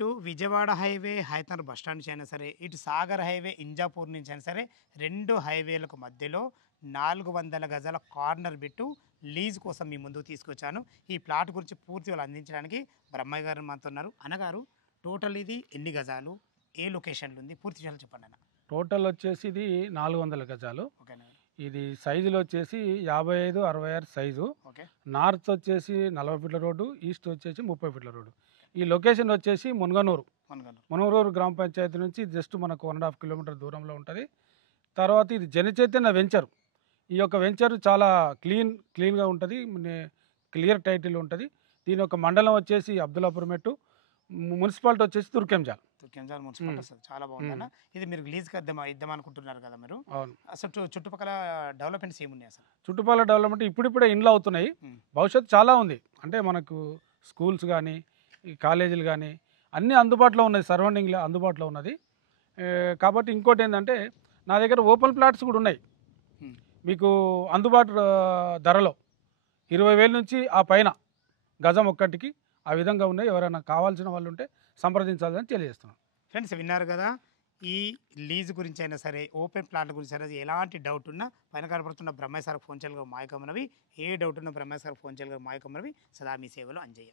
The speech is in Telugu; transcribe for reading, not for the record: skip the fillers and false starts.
ఇటు Vijayawada highway Hayathnagar bus stand నుంచి అయినా సరే, ఇటు సాగర్ హైవే ఇంజాపూర్ నుంచి అయినా సరే, 2 హైవేలకు మధ్యలో 400 గజాల కార్నర్ బిట్టు లీజ్ కోసం మీ ముందుకు తీసుకొచ్చాను. ఈ ప్లాట్ గురించి పూర్తి వాళ్ళు అందించడానికి బ్రహ్మయ్య గారు మనతో ఉన్నారు. అన్నగారు, టోటల్ ఇది ఎన్ని గజాలు, ఏ లొకేషన్లో ఉంది, పూర్తి విషయాలు చెప్పండి అన్న. టోటల్ వచ్చేసి ఇది 400 గజాలు. ఓకేనా? ఇది సైజులో వచ్చేసి 55, 66 సైజు. ఓకే. నార్త్ వచ్చేసి 40 ఫీట్ల రోడ్డు, ఈస్ట్ వచ్చేసి 30 ఫీట్ల రోడ్డు. ఈ లొకేషన్ వచ్చేసి మునగనూరు. మనగను. మునగనూరు గ్రామ పంచాయతీ నుంచి జస్ట్ మనకు 1.5 కిలోమీటర్ దూరంలో ఉంటుంది. తర్వాత ఇది జనచైతన్య వెంచర్. ఈ యొక్క వెంచర్ చాలా క్లీన్గా ఉంటుంది, క్లియర్ టైటిల్ ఉంటుంది. దీని యొక్క మండలం వచ్చేసి అబ్దుల్లాపూర్ మెట్టు, మున్సిపాలిటీ వచ్చేసి తుర్కెంజాల్. తుర్కెంజాల్ మున్సిపాలిటీ వస్తుంది. చాలా బాగుందన్న. ఇది మీరు లీజ్కి ఇద్దాం అనుకుంటున్నారు కదా మీరు? అవును. అసలు చుట్టుపక్కల డెవలప్మెంట్స్ ఏమున్నాయి అసలు? చుట్టుపక్కల డెవలప్మెంట్ ఇప్పుడిప్పుడే ఇండ్లు అవుతున్నాయి. భవిష్యత్తు చాలా ఉంది. అంటే మనకు స్కూల్స్ కానీ, ఈ కాలేజీలు కానీ అన్నీ అందుబాటులో ఉన్నాయి, సరౌండింగ్లో అందుబాటులో ఉన్నది. కాబట్టి ఇంకోటి ఏంటంటే నా దగ్గర ఓపెన్ ప్లాట్స్ కూడా ఉన్నాయి. మీకు అందుబాటు ధరలో 20,000 నుంచి ఆ పైన గజం ఒక్కటికి ఆ విధంగా ఉన్నాయి. ఎవరైనా కావాల్సిన వాళ్ళు ఉంటే సంప్రదించాలని తెలియజేస్తున్నాను. ఫ్రెండ్స్, విన్నారు కదా. ఈ లీజ్ గురించి అయినా సరే, ఓపెన్ ప్లాట్ల గురించి అయినా ఎలాంటి డౌట్ ఉన్నా పైన కనపడుతున్న బ్రహ్మయ్య సార్ ఫోన్ చేయగలరు మాయకమ్మనవి. ఏ డౌట్ ఉన్నా బ్రహ్మయ్య సార్ ఫోన్ చేయగలరు మాయకమ్మనవి. సదా మీ సేవలో అంజయ్య.